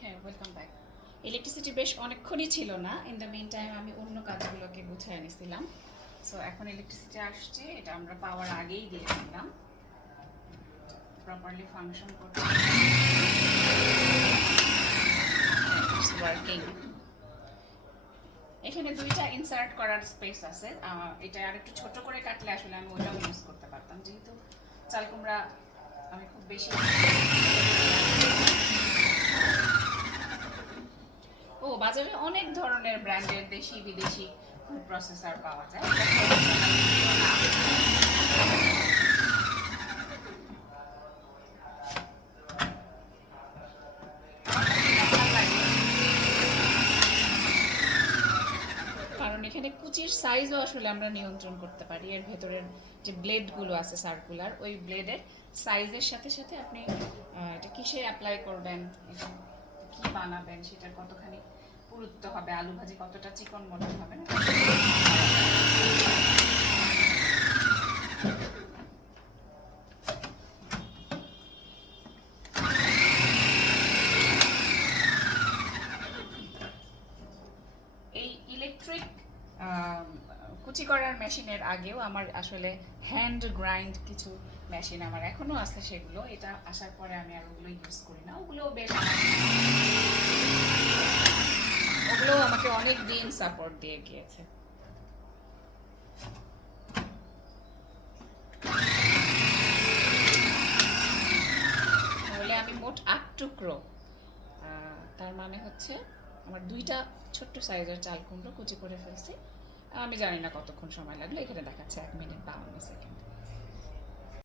হ্যাঁ, welcome back. Electricity বেশ অনেকক্ষণই ছিল না। ইন দ্য মিন টাইম আমি অন্য কাজগুলোকে গুছিয়ে নিছিলাম। সো এখন ইলেকট্রিসিটি আসছে, এটা আমরা পাওয়ার আগেই দিয়েছিলাম। প্রপারলি ফাংশন করছে, ইটস ওয়ার্কিং। এখানে দুইটা ইনসার্ট করার স্পেস আছে। এটা আর একটু ছোট করে কাটলে আসলে আমি ওইটাও ইউজ করতে পারতাম, যেহেতু চাল কুমড়া আমি খুব বেশি। ও, বাজারে অনেক ধরনের ব্র্যান্ডের দেশি বিদেশি ফুড প্রসেসর পাওয়া যায়। কারণ এখানে কুচির সাইজও আসলে আমরা নিয়ন্ত্রণ করতে পারি। এর ভেতরের যে ব্লেডগুলো আছে সার্কুলার, ওই ব্লেডের সাইজের সাথে সাথে আপনি এটা কিসে অ্যাপ্লাই করবেন, এটা কি বানাবেন, সেটার কতখানি পুরুত্ব হবে, আলু ভাজি কতটা চিকন মতন হবে না। এই ইলেকট্রিক কুচি করার মেশিনের আগেও আমার আসলে হ্যান্ড গ্রাইন্ড কিছু মেশিন আমার এখনও আছে। সেগুলো এটা আসার পরে আমি আর ওগুলো ইউজ করি না। ওগুলোও বেশ, ওগুলোও আমাকে অনেক দিন সাপোর্ট দিয়ে গিয়েছে। তাহলে আমি মোট ৮ টুকরো, তার মানে হচ্ছে আমার দুইটা ছোট্ট সাইজের চাল কুমড়ো কুচি করে ফেলছি। আমি জানি না কতক্ষণ সময় লাগলো, এখানে দেখাচ্ছে 1 মিনিট 52 সেকেন্ড।